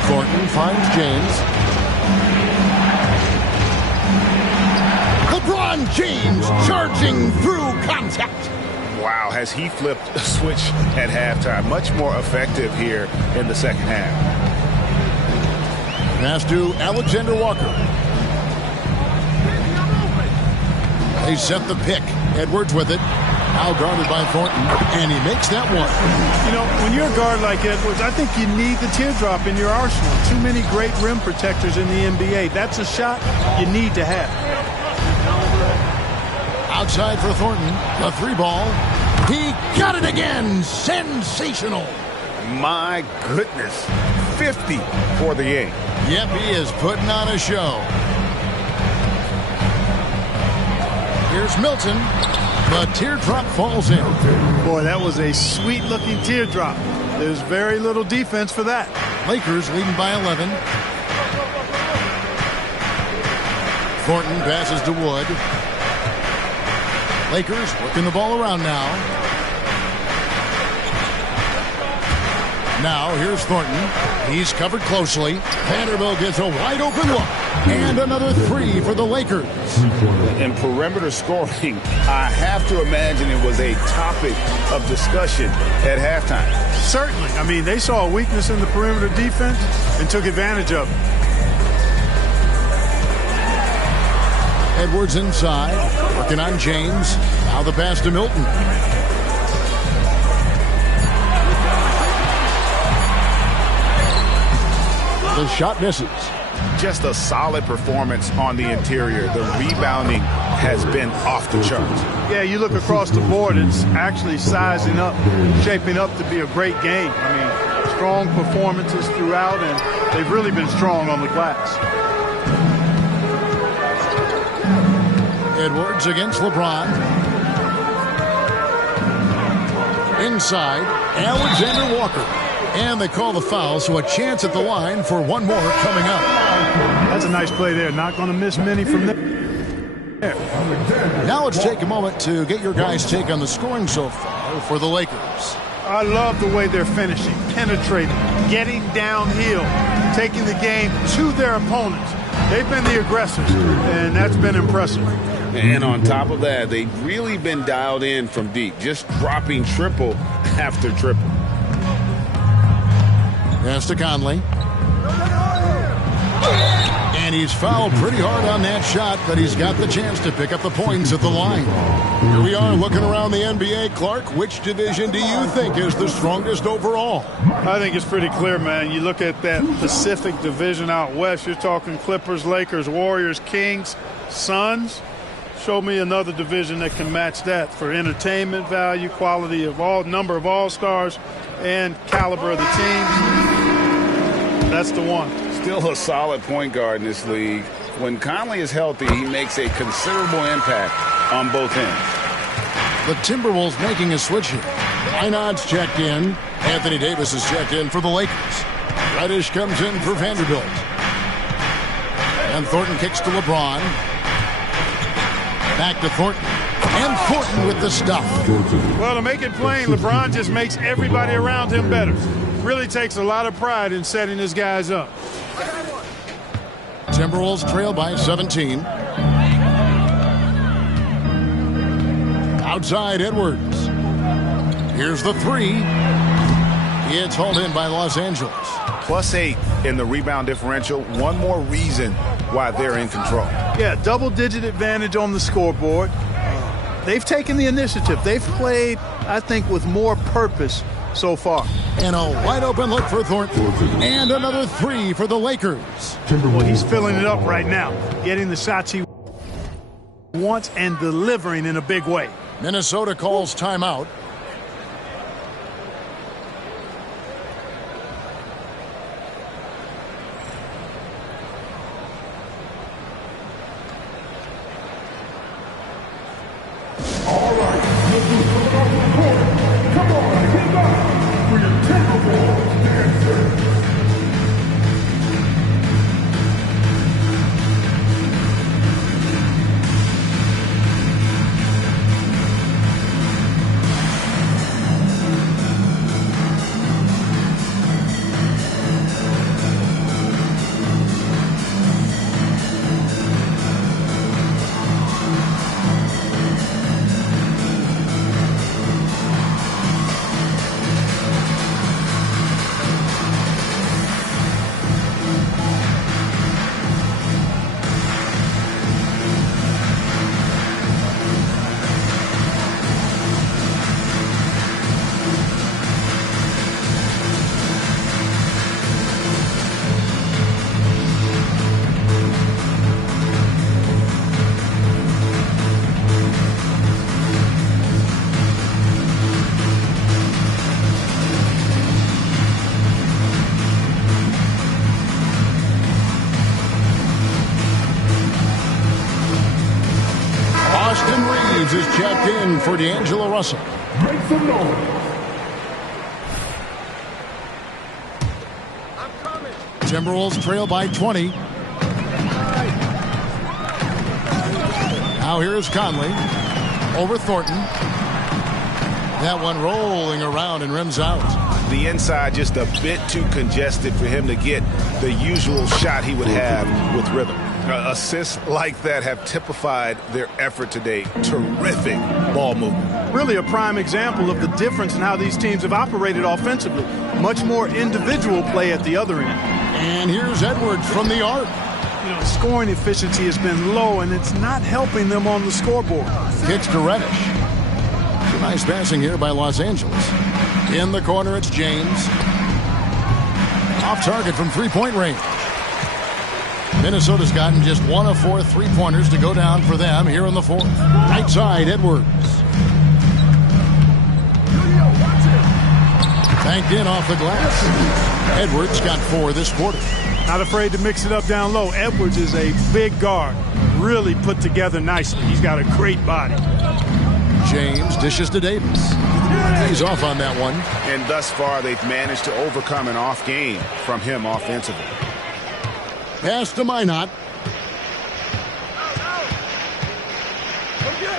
Thornton finds James. LeBron James charging through contact. Wow, has he flipped a switch at halftime. Much more effective here in the second half. Pass to Alexander Walker. They set the pick. Edwards with it. Now guarded by Thornton, and he makes that one. You know, when you're a guard like Edwards, I think you need the teardrop in your arsenal. Too many great rim protectors in the NBA. That's a shot you need to have. Outside for Thornton, the three ball. He got it again. Sensational. My goodness. 50 for the 8. Yep, he is putting on a show. Here's Milton. The teardrop falls in. Boy, that was a sweet-looking teardrop. There's very little defense for that. Lakers leading by 11. Thornton passes to Wood. Lakers working the ball around now. Now, here's Thornton. He's covered closely. Vanderbilt gets a wide-open look. And another three for the Lakers. In perimeter scoring, I have to imagine it was a topic of discussion at halftime. Certainly. I mean, they saw a weakness in the perimeter defense and took advantage of it. Edwards inside, working on James. Now the pass to Milton. The shot misses. Just a solid performance on the interior. The rebounding has been off the charts. Yeah, you look across the board, it's actually sizing up, shaping up to be a great game. I mean, strong performances throughout, and they've really been strong on the glass. Edwards against LeBron. Inside, Alexander Walker. And they call the foul, so a chance at the line for one more coming up. That's a nice play there. Not going to miss many from there. Now let's take a moment to get your guys' take on the scoring so far for the Lakers. I love the way they're finishing, penetrating, getting downhill, taking the game to their opponents. They've been the aggressors, and that's been impressive. And on top of that, they've really been dialed in from deep, just dropping triple after triple. Pass to Conley. And he's fouled pretty hard on that shot, but he's got the chance to pick up the points at the line. Here we are looking around the NBA. Clark, which division do you think is the strongest overall? I think it's pretty clear, man. You look at that Pacific division out west, you're talking Clippers, Lakers, Warriors, Kings, Suns. Show me another division that can match that for entertainment value, quality of number of all-stars, and caliber of the teams. That's the one. Still a solid point guard in this league. When Conley is healthy, he makes a considerable impact on both ends. The Timberwolves making a switch here. Einard's checked in. Anthony Davis is checked in for the Lakers. Reddish comes in for Vanderbilt. And Thornton kicks to LeBron. Back to Thornton. And Thornton with the stuff. Well, to make it plain, LeBron just makes everybody around him better. Really takes a lot of pride in setting his guys up. Timberwolves trail by 17. Outside Edwards. Here's the three. It's hauled in by Los Angeles. +8 in the rebound differential. One more reason why they're in control. Yeah, double-digit advantage on the scoreboard. They've taken the initiative. They've played, I think, with more purpose so far. And a wide-open look for Thornton. And another 3 for the Lakers. Well, he's filling it up right now, getting the shots he wants and delivering in a big way. Minnesota calls timeout. All right, this is coming off the court. Come on, get up for your Timberwolves dancer. Is checked in for D'Angelo Russell. Make some noise. Timberwolves trail by 20. Now here's Conley over Thornton. That one rolling around and rims out. The inside just a bit too congested for him to get the usual shot he would have with rhythm. Assists like that have typified their effort today. Terrific ball movement. Really a prime example of the difference in how these teams have operated offensively. Much more individual play at the other end. And here's Edwards from the arc. You know, scoring efficiency has been low, and it's not helping them on the scoreboard. Kicks to Reddish. Nice passing here by Los Angeles. In the corner, it's James. Off target from three-point range. Minnesota's gotten just 1 of 4 three-pointers to go down for them here in the fourth. Right side, Edwards. Banked in off the glass. Edwards got 4 this quarter. Not afraid to mix it up down low. Edwards is a big guard. Really put together nicely. He's got a great body. James dishes to Davis. He's off on that one. And thus far, they've managed to overcome an off game from him offensively. Pass to Minot.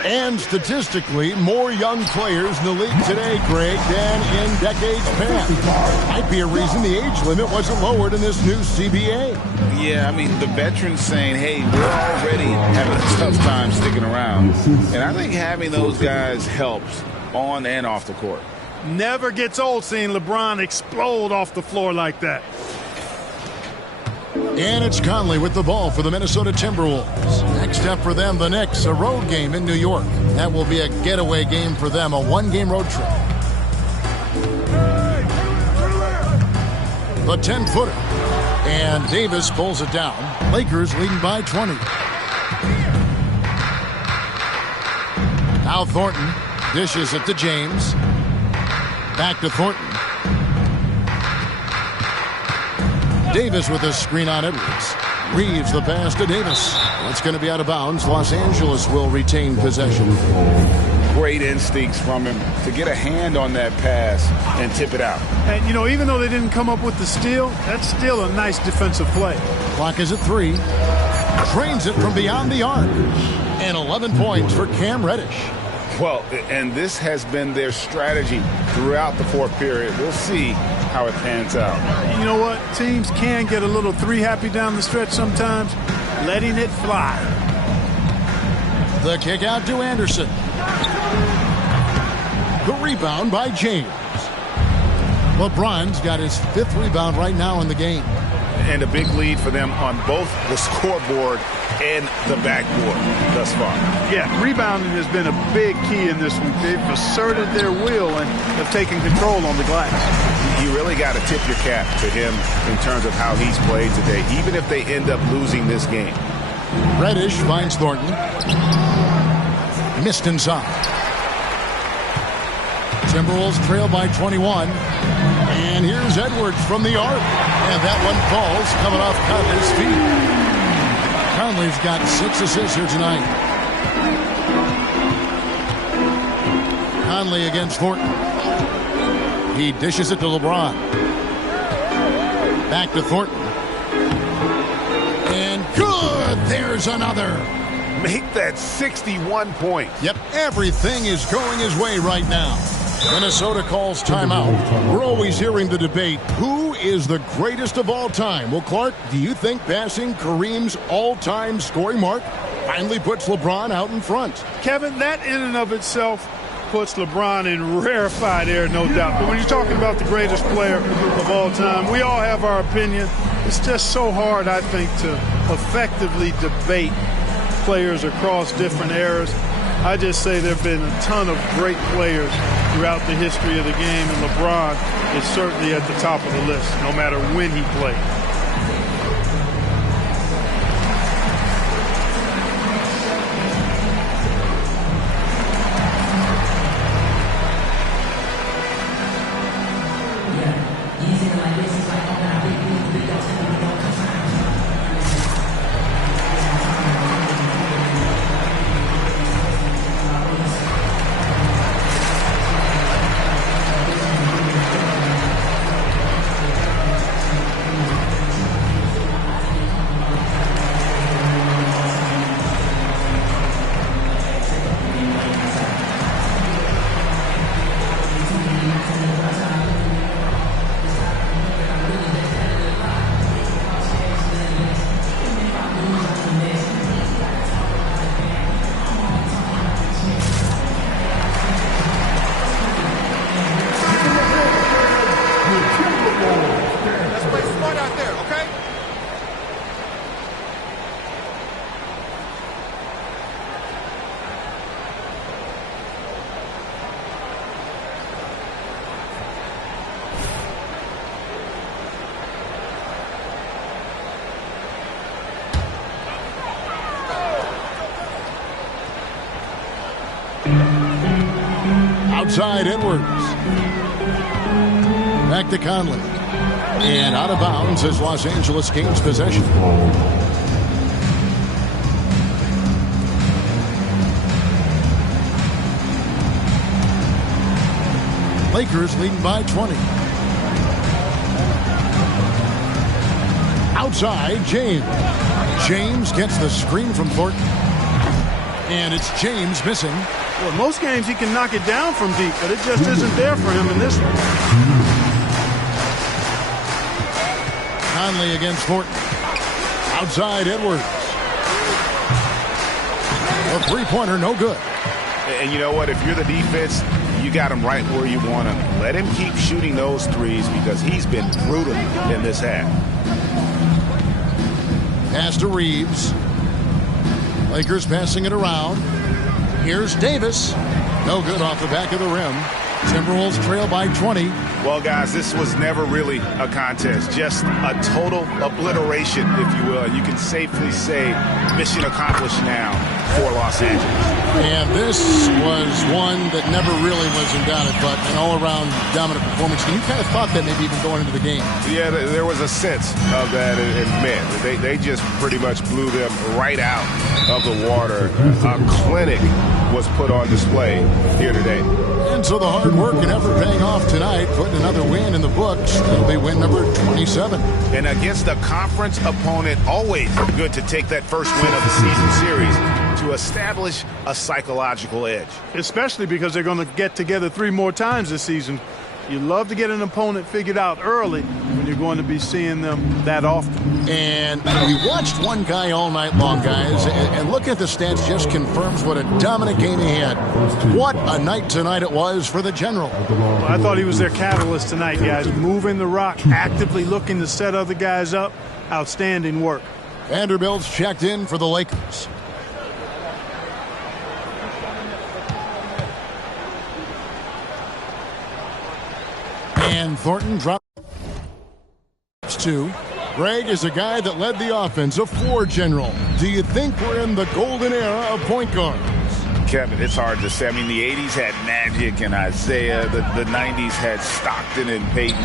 And statistically, more young players in the league today, Greg, than in decades past. Might be a reason the age limit wasn't lowered in this new CBA. Yeah, I mean, the veterans saying, hey, we're already having a tough time sticking around. And I think having those guys helps on and off the court. Never gets old seeing LeBron explode off the floor like that. And it's Conley with the ball for the Minnesota Timberwolves. Next up for them, the Knicks, a road game in New York. That will be a getaway game for them, a one-game road trip. The 10-footer. And Davis pulls it down. Lakers leading by 20. Now Thornton dishes it to James. Back to Thornton. Davis with a screen on Edwards. Reeves the pass to Davis. It's going to be out of bounds. Los Angeles will retain possession. Great instincts from him to get a hand on that pass and tip it out. And, you know, even though they didn't come up with the steal, that's still a nice defensive play. Clock is at 3. Trains it from beyond the arc. And 11 points for Cam Reddish. Well, and this has been their strategy throughout the fourth period. We'll see how it pans out. You know what? Teams can get a little three-happy down the stretch sometimes, letting it fly. The kick out to Anderson. The rebound by James. LeBron's got his 5th rebound right now in the game. And a big lead for them on both the scoreboard and the backboard thus far. Yeah, rebounding has been a big key in this one. They've asserted their will and have taken control on the glass. You really got to tip your cap to him in terms of how he's played today, even if they end up losing this game. Reddish finds Thornton. Missed inside. Timberwolves trail by 21. And here's Edwards from the arc. And that one falls coming off Conley's feet. Conley's got 6 assists here tonight. Conley against Thornton. He dishes it to LeBron. Back to Thornton. And good! There's another. Make that 61 points. Yep, everything is going his way right now. Minnesota calls timeout. We're always hearing the debate, who is the greatest of all time? Well, Clark, do you think passing Kareem's all-time scoring mark finally puts LeBron out in front? Kevin, that in and of itself puts LeBron in rarefied air, no doubt. But when you're talking about the greatest player of all time, we all have our opinion. It's just so hard, I think, to effectively debate players across different eras. I just say there have been a ton of great players throughout the history of the game, and LeBron is certainly at the top of the list, no matter when he played. Outside Edwards. Back to Conley. And out of bounds as Los Angeles gains possession. Lakers leading by 20. Outside, James. James gets the screen from Thornton. And it's James missing. Well, most games he can knock it down from deep, but it just isn't there for him in this one. Conley against Thornton. Outside Edwards. A three-pointer, no good. And you know what? If you're the defense, you got him right where you want him. Let him keep shooting those threes because he's been brutal in this half. Pass to Reeves. Lakers passing it around. Here's Davis. No good off the back of the rim. Timberwolves trail by 20. Well, guys, this was never really a contest. Just a total obliteration, if you will. And you can safely say mission accomplished now for Los Angeles. And this was one that never really was in doubt, but an all-around dominant performance. And you kind of thought that maybe even going into the game. Yeah, there was a sense of that, and man, they just pretty much blew them right out of the water. A clinic was put on display here today. And so the hard work and effort paying off tonight, putting another win in the books. That'll be win number 27. And against a conference opponent, always good to take that first win of the season series to establish a psychological edge. Especially because they're going to get together 3 more times this season. You love to get an opponent figured out early. When and you're going to be seeing them that often. And we watched one guy all night long, guys, and looking at the stats just confirms what a dominant game he had. What a night tonight it was for the General. Well, I thought he was their catalyst tonight, guys. Moving the rock, actively looking to set other guys up. Outstanding work. Vanderbilt's checked in for the Lakers. And Thornton drops 2. Greg is a guy that led the offense, a floor general. Do you think we're in the golden era of point guards? Kevin, it's hard to say. I mean, the 80s had Magic and Isaiah. The 90s had Stockton and Peyton.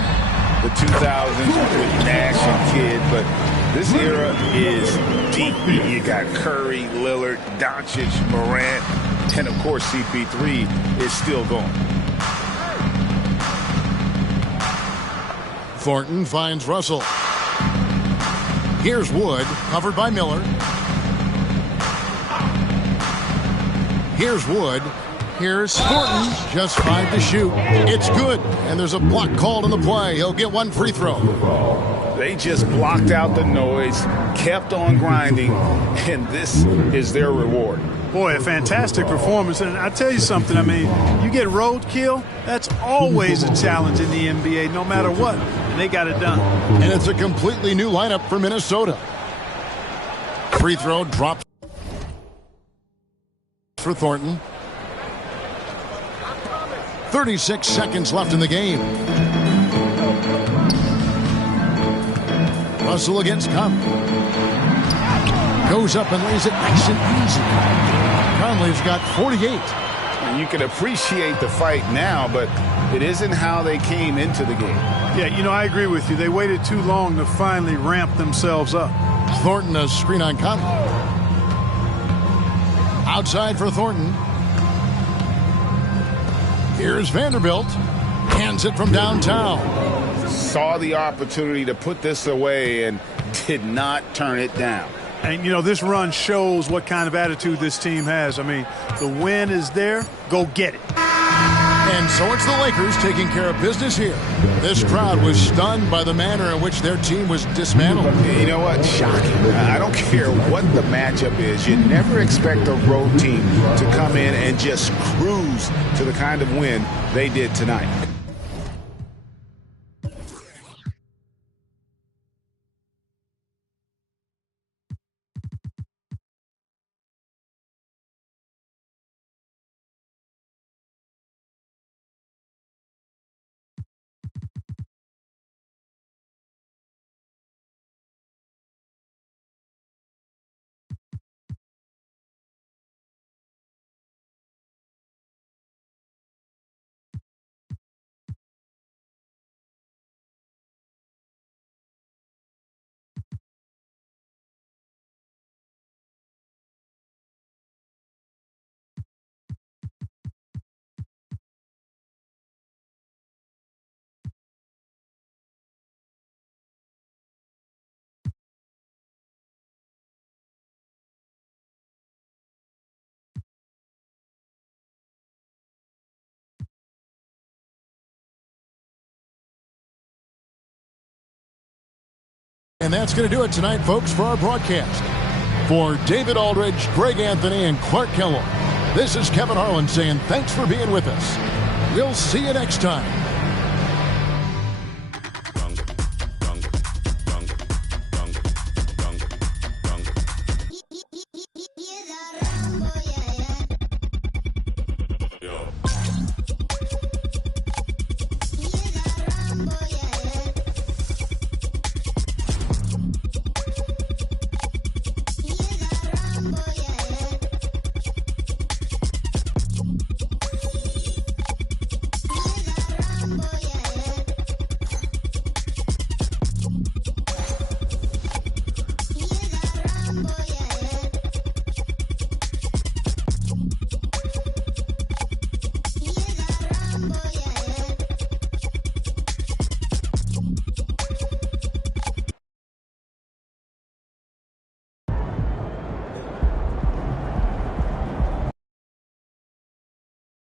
The 2000s with Nash and Kidd. But this era is deep. You got Curry, Lillard, Doncic, Morant, and, of course, CP3 is still going. Thornton finds Russell. Here's Wood, covered by Miller. Here's Wood. Here's Thornton, just 5 to shoot. It's good, and there's a block called in the play. He'll get one free throw. They just blocked out the noise, kept on grinding, and this is their reward. Boy, a fantastic performance. And I tell you something, I mean, you get roadkill, that's always a challenge in the NBA, no matter what. And they got it done. And it's a completely new lineup for Minnesota. Free throw drops for Thornton. 36 seconds left in the game. Russell against Conley. Goes up and lays it nice and easy. Conley's got 48. And you can appreciate the fight now, but it isn't how they came into the game. Yeah, you know, I agree with you. They waited too long to finally ramp themselves up. Thornton a screen on Conley. Outside for Thornton. Here's Vanderbilt. Hands it from downtown. Saw the opportunity to put this away and did not turn it down. And, you know, this run shows what kind of attitude this team has. I mean, the win is there. Go get it. And so it's the Lakers taking care of business here. This crowd was stunned by the manner in which their team was dismantled. You know what? Shocking. I don't care what the matchup is. You never expect a road team to come in and just cruise to the kind of win they did tonight. And that's going to do it tonight, folks, for our broadcast. For David Aldridge, Greg Anthony, and Clark Kellogg, this is Kevin Harlan saying thanks for being with us. We'll see you next time.